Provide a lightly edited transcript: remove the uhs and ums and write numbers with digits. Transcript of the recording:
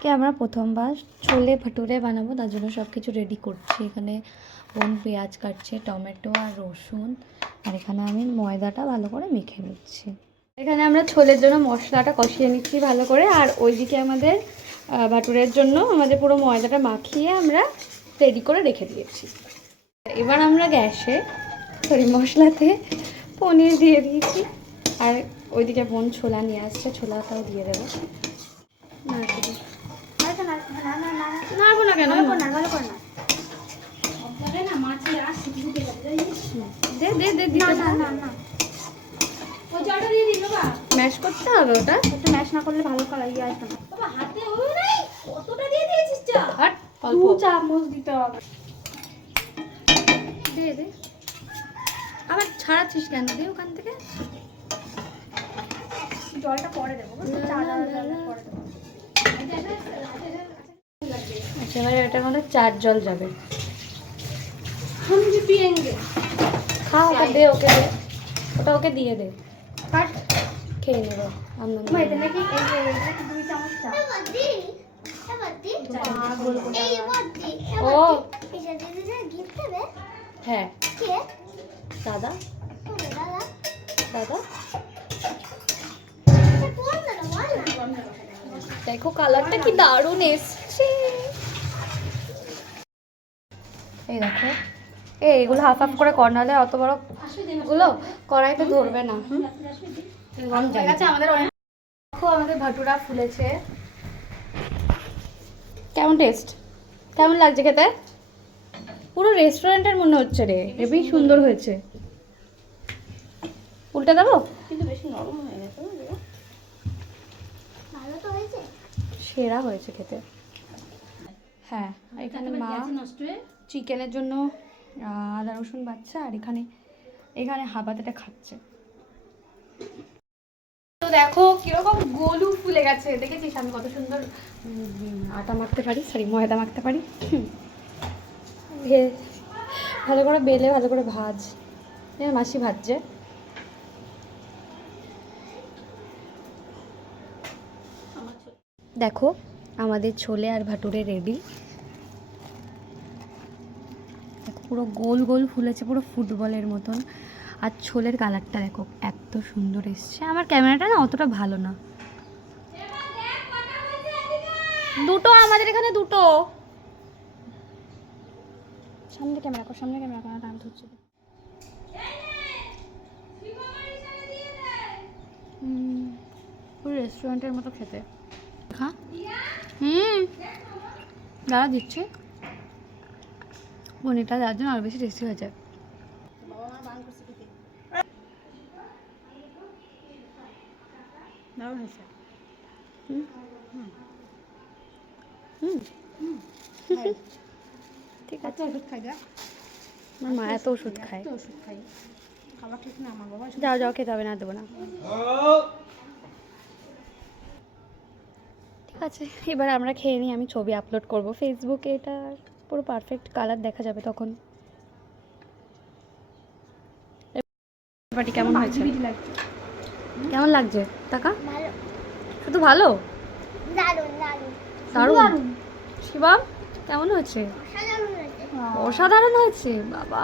আজকে আমরা প্রথমবার ছোলে ভাটুরে বানাবো, তার জন্য সব কিছু রেডি করছি। এখানে বোন পেঁয়াজ কাটছে, টমেটো আর রসুন, আর এখানে আমি ময়দাটা ভালো করে মেখে নিচ্ছি। এখানে আমরা ছোলের জন্য মশলাটা কষিয়ে নিচ্ছি ভালো করে, আর ওইদিকে আমাদের ভাটুরের জন্য আমাদের পুরো ময়দাটা মাখিয়ে আমরা রেডি করে রেখে দিয়েছি। এবার আমরা গ্যাসে মশলাতে পনির দিয়ে দিয়েছি, আর ওইদিকে বোন ছোলা নিয়ে আসছে, ছোলাটাও দিয়ে দেবো। নাড়বো না কেন? ম্যাশ করতে হবে, ওটা একটু ম্যাশ না করলে ভালো কালার ইয়ে আসবে না। অল্প চামচ দিতে হবে। দে দে, আবার ছাড়াচ্ছিস কেন? দে ওখান থেকে, জলটা পরে দেবো। আচ্ছা, এবারে এটার মধ্যে 4 জল যাবে। খা, ওটা দে, ওকে দে, ওটা ওকে দিয়ে দে, কাট খেয়ে নেবো আমরা। ও হ্যাঁ, দাদা দাদা দেখো কালারটা কি দারুণ এসছে। এই দেখো, এইগুলো হাফ হাফ করে কর, নাহলে অত বড় গুলো কড়াইতে ধরবে না। দেখো আমাদের ভাটুরা ফুলেছে। কেমন টেস্ট, কেমন লাগছে খেতে? পুরো রেস্টুরেন্টের মনে হচ্ছে রে, হেবি সুন্দর হয়েছে। উল্টে দেবো? কিন্তু বেশি নরম হয়ে গেছে, ভালো তো হয়েছে, সেরা হয়েছে খেতে। হ্যাঁ, এখানে মা চিকেনের জন্য আদা রসুন বাচ্চা, আর এখানে হাবাতেটা খাচ্ছে। তো দেখো কিরকম গোলু ফুলে গেছে, দেখেছিস আমি কত সুন্দর আটা মাখতে পারি, ময়দা মাখতে পারি। ভালো করে বেলে ভালো করে ভাজ, মাসি ভাজছে। দেখো আমাদের ছোলে আর ভাটুরে রেডি। দেখো পুরো গোল গোল ফুলেছে, পুরো ফুটবলের মতন। আর ছোলের কালারটা দেখো এত সুন্দর এসছে। আমার ক্যামেরাটা না অতটা ভালো না। দুটো আমাদের এখানে, দুটো। সামনে ক্যামেরা কর, সামনে ক্যামেরা কর, টান ধরছে। পুরো রেস্টুরেন্টের মতো খেতে। হ্যাঁ, দাদা দিচ্ছে পনিরটা, যার জন্য আরো বেশি টেস্টি হয়ে যায়। ঠিক আছে, ওষুধ খাই। আমার মা এত ওষুধ খায়। খাবার ঠিক না আমার বাবা। যাও যাও, খেতে হবে না, দেবো না। ঠিক আছে, এবার আমরা খেয়ে নিই, আমি ছবি আপলোড করব ফেসবুকে। এটা পুরো পারফেক্ট কালার দেখা যাবে তখন। কেমন হয়েছে? কেমন লাগছে টাকা? শুধু ভালো? দারুণ। শিবাম কেমন হয়েছে? অসাধারণ হয়েছে বাবা।